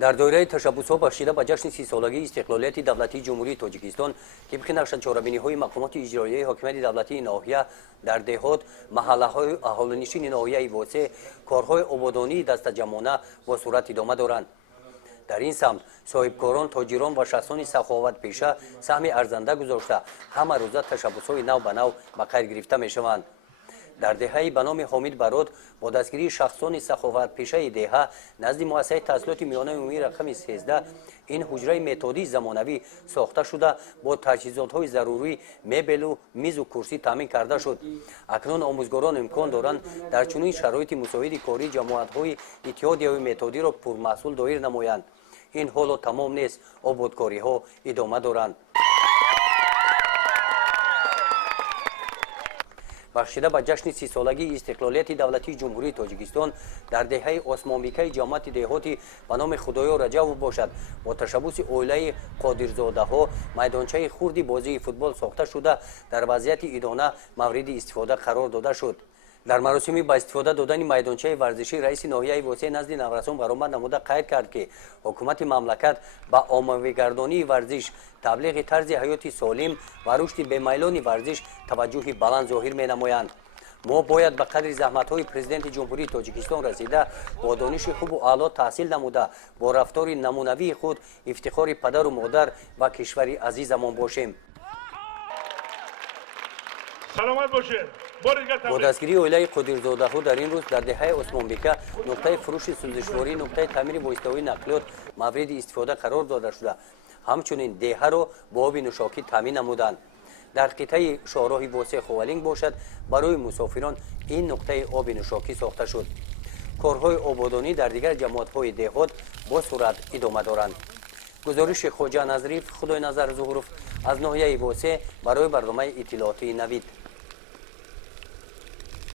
در دوره تشبث‌ها بخشیده به جشن 30 سالگی استقلالیت دولتی جمهوری تاجیکستان طبق نقشه‌چهاربینی‌های مقامات اجرایی حاکمیت دولتی ناحیه در دهات محله‌های اهالینشین ناحیه واسه کارهای آبادانی دستجمعانه با صورت ادامه دارند. در این سمت صاحبکاران، تاجران و شخصان سخاوت پیشه سهم ارزنده گذاشته همه روزه تشبث‌های نو به نو به کار گرفته می‌شوند. در دهه به نام حامد براد با دستگیری شخصان سخاوت پیشه دهه نزد مؤسسه تحصیلات میانه عمومی رقم 13 این حجره متدی زمانوی ساخته شده با تجهیزات‌های ضروری مبل و میز و کرسی تامین کرده شد. اکنون آموزگاران امکان دارند در چنین شرایط مساعد کاری جماعت‌های اتحادیه متدی را پرمسئول دایر نمایند. این حال تمام نیست، آبادکاری‌ها ادامه دارند. بخشیده به جشن 30 سالگی استقلالیت دولتی جمهوری تاجیکستان در دهه اسمانبیکه جماعت دهاتی به نام خدایا رجب باشد با تشبث اویله قادرزاده ها میدانچه خردی بازی فوتبال ساخته شده در وضعیت ادانه مورد استفاده قرار داده شد. در مراسمی با استفاده دادن میدانچه ورزشی رئیس ناحیه واسه نزد نورسان برآمد نموده قید کرد که حکومت مملکت با عمومی‌گردانی ورزش، تبلیغ طرز حیات سالم و رشد بمیلان ورزش توجه بلند ظاهر می‌نمایند. ما باید به قدر زحمت‌های پرزیدنت جمهوری تاجیکستان رسیده با دانش خوب و اعلی تحصیل نموده با رفتار نمونوی خود افتخار پدر و مادر و کشور عزیزمان باشیم. سلامت باشید. با دستگیری اویله قادرزاده ها در این روز در دهه عثمانبیکه نقطه فروش سوزشواری، نقطه تعمیر واسطه‌های نقلیات مورد استفاده قرار داده شده. همچنین دهه را با آب نوشاکی تامین نمودند. در قطعه شاهراه واسه خوالینگ باشد برای مسافران این نقطه آب نوشاکی ساخته شد. کارهای آبادانی در دیگر جماعت‌های دهات با سرعت ادامه دارند. گزارش خواجه نظریف خدای نظر ظهورف از ناحیه واسه برای برنامه اطلاعاتی نوید.